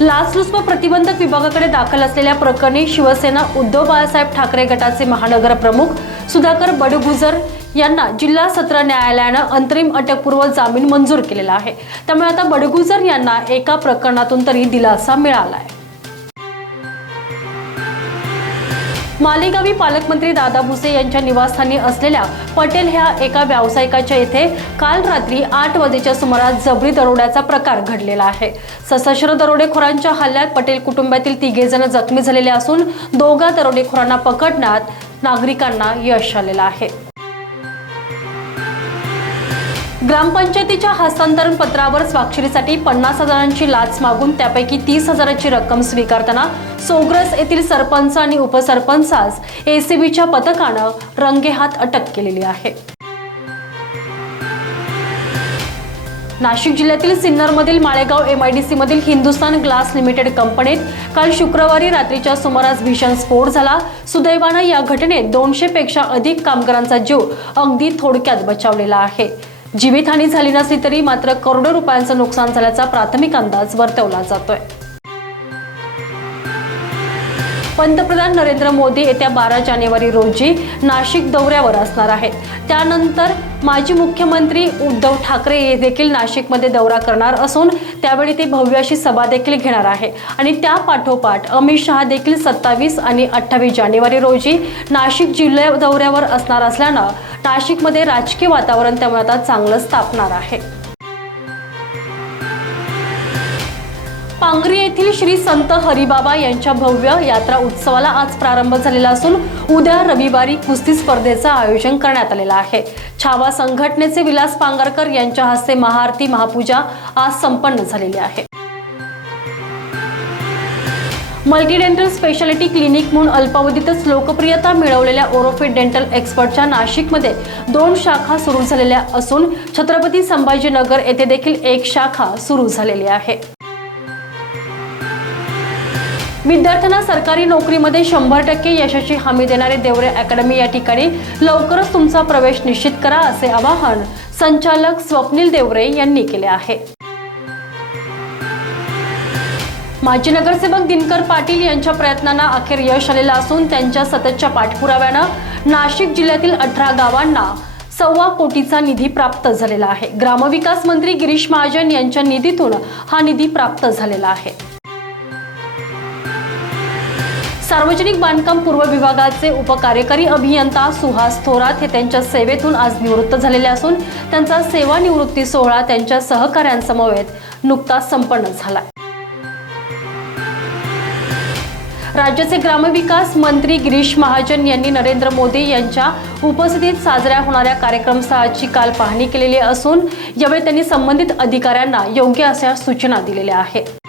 लाचलुचपत प्रतिबंधक विभागाकडे दाखल असलेल्या प्रकरणी शिवसेना उद्धव बाळासाहेब ठाकरे गटाचे महानगर प्रमुख सुधाकर बडगुजर यांना जिल्हा सत्र न्यायालयानं अंतरिम अटकपूर्व जामीन मंजूर केलेला आहे. त्यामुळे आता बडगुजर यांना एका प्रकरणातून तरी दिलासा मिळाला आहे. मालेगावी पालकमंत्री दादा भुसे यांच्या निवासस्थानी असलेल्या पटेल ह्या एका व्यावसायिकाच्या येथे काल रात्री आठ वाजेच्या सुमारास जबरी दरोड्याचा प्रकार घडलेला आहे. सशस्त्र दरोडेखोरांच्या हल्ल्यात पटेल कुटुंबातील तिघे जण जखमी झालेले असून दोघा दरोडेखोरांना पकडण्यात नागरिकांना यश आलेलं आहे. ग्रामपंचायतीच्या हस्तांतरण पत्रावर स्वाक्षरीसाठी पन्नास हजारांची लाच मागून त्यापैकी तीस हजाराची रक्कम स्वीकारताना सोग्रस येथील सरपंच आणि उपसरपंचास एसीबीच्या पथकानं रंगेहात अटक केलेली आहे. नाशिक जिल्ह्यातील सिन्नरमधील माळेगाव एम आय डी मधील हिंदुस्तान ग्लास लिमिटेड कंपनीत काल शुक्रवारी रात्रीच्या सुमारास भीषण स्फोट झाला. सुदैवानं या घटनेत दोनशे पेक्षा अधिक कामगारांचा जीव अगदी थोडक्यात बचावलेला आहे. जीवितहानी झाली नसली तरी मात्र करोडो रुपयांचं नुकसान झाल्याचा प्राथमिक अंदाज वर्तवला जातोय. पंतप्रधान नरेंद्र मोदी येत्या बारा जानेवारी रोजी नाशिक दौऱ्यावर असणार आहेत. त्यानंतर माजी मुख्यमंत्री उद्धव ठाकरे हे देखील नाशिकमध्ये दौरा करणार असून त्यावेळी ते भव्य अशी सभा देखील घेणार आहे. आणि त्या पाठोपाठ अमित शहा देखील सत्तावीस आणि अठ्ठावीस जानेवारी रोजी नाशिक जिल्हा दौऱ्यावर असणार असल्यानं नाशिकमध्ये राजकीय वातावरण त्यामुळे आता चांगलंच तापणार आहे. पांगरी येथील श्री संत हरिबाबा यांच्या भव्य यात्रा उत्सवाला आज प्रारंभ झालेला असून उद्या रविवारी कुस्ती स्पर्धेचं आयोजन करण्यात आलेलं आहे. छावा संघटनेचे विलास पांगरकर यांच्या हस्ते महाआरती महापूजा आज संपन्न झालेली आहे. मल्टीडेंटल स्पेशालिटी क्लिनिक म्हणून अल्पावधीतच लोकप्रियता मिळवलेल्या ओरोफिट डेंटल एक्सपर्टच्या नाशिकमध्ये दोन शाखा सुरू झालेल्या असून छत्रपती संभाजीनगर येथे देखील एक शाखा सुरू झालेली आहे. विद्यार्थ्यांना सरकारी नोकरीमध्ये शंभर टक्के यशाची हमी देणारे देवरे अकॅडमी या ठिकाणी लवकरच तुमचा प्रवेश निश्चित करा असे आवाहन संचालक स्वप्नील देवरे यांनी केले आहे. माजी नगरसेवक दिनकर पाटील यांच्या प्रयत्नांना अखेर यश आलेलं असून त्यांच्या सततच्या पाठपुराव्यानं नाशिक जिल्ह्यातील अठरा गावांना सव्वा कोटीचा निधी प्राप्त झालेला आहे. ग्रामविकास मंत्री गिरीश महाजन यांच्या निधीतून हा निधी प्राप्त झालेला आहे. सार्वजनिक बांधकाम पूर्व विभागाचे उपकार्यकारी अभियंता सुहास थोरात हे त्यांच्या सेवेतून आज निवृत्त झालेले असून त्यांचा सेवानिवृत्ती सोहळा त्यांच्या सहकाऱ्यांसमवेत नुकताच संपन्न झाला. राज्याचे ग्रामविकास मंत्री गिरीश महाजन यांनी नरेंद्र मोदी यांच्या उपस्थितीत साजऱ्या होणाऱ्या कार्यक्रमस्थळाची काल पाहणी केलेली असून यावेळी त्यांनी संबंधित अधिकाऱ्यांना योग्य अशा सूचना दिलेल्या आहेत.